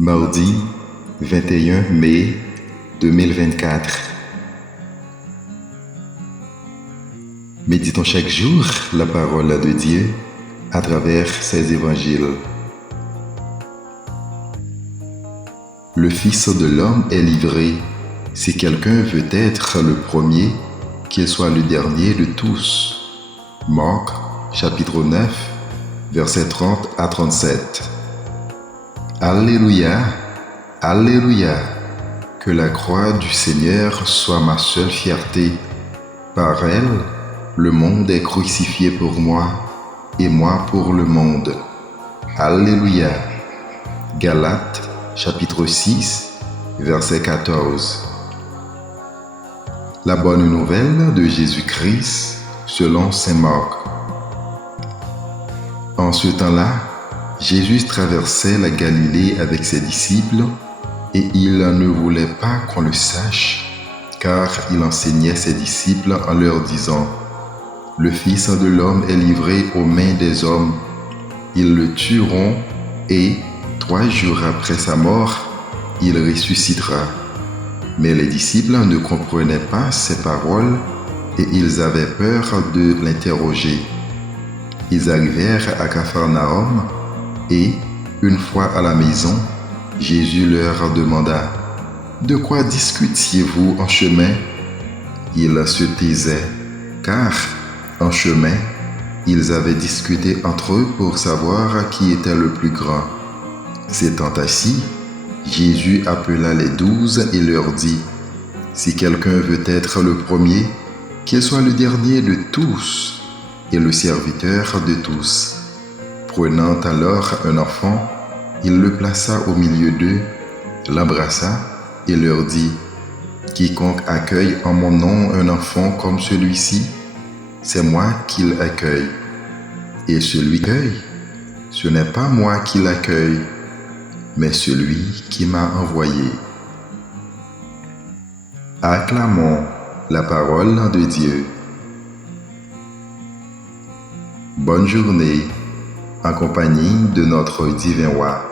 Mardi 21 mai 2024. Méditons chaque jour la parole de Dieu à travers ses évangiles. Le Fils de l'homme est livré. Si quelqu'un veut être le premier, qu'il soit le dernier de tous. Marc, chapitre 9, versets 30 à 37. Alléluia, Alléluia, que la croix du Seigneur soit ma seule fierté. Par elle, le monde est crucifié pour moi, et moi pour le monde. Alléluia. Galates, chapitre 6, verset 14. La bonne nouvelle de Jésus-Christ selon saint Marc. En ce temps-là, Jésus traversait la Galilée avec ses disciples et il ne voulait pas qu'on le sache, car il enseignait ses disciples en leur disant : « Le Fils de l'homme est livré aux mains des hommes. Ils le tueront et, 3 jours après sa mort, il ressuscitera. » Mais les disciples ne comprenaient pas ces paroles et ils avaient peur de l'interroger. Ils arrivèrent à Capharnaüm et, une fois à la maison, Jésus leur demanda : « De quoi discutiez-vous en chemin ?» Ils se taisaient, car, en chemin, ils avaient discuté entre eux pour savoir qui était le plus grand. S'étant assis, Jésus appela les 12 et leur dit : « Si quelqu'un veut être le premier, qu'il soit le dernier de tous et le serviteur de tous. » Prenant alors un enfant, il le plaça au milieu d'eux, l'embrassa et leur dit : « Quiconque accueille en mon nom un enfant comme celui-ci, c'est moi qui l'accueille. Et celui qui accueille, ce n'est pas moi qui l'accueille, mais celui qui m'a envoyé. » Acclamons la parole de Dieu. Bonne journée en compagnie de notre divin roi.